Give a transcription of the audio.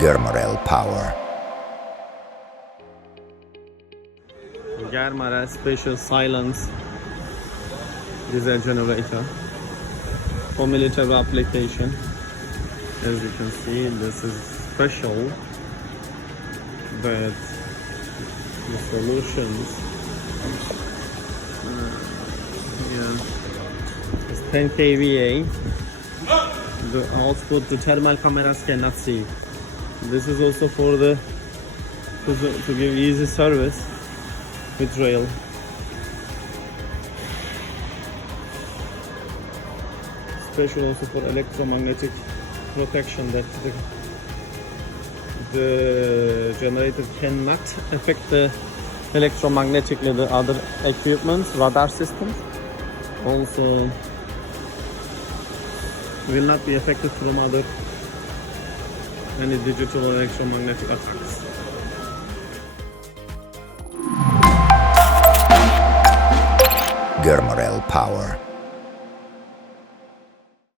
Germarel Power. Germarel Special Silence Diesel Generator for military application. As you can see, this is special, but the solutions is 10 kVA. The output the thermal cameras cannot see. This is also for the to give easy service with rail. Special also for electromagnetic protection, that the generator cannot affect the electromagnetically the other equipment, radar systems. Also will not be affected from other any digital or electromagnetic attacks. Germarel Power.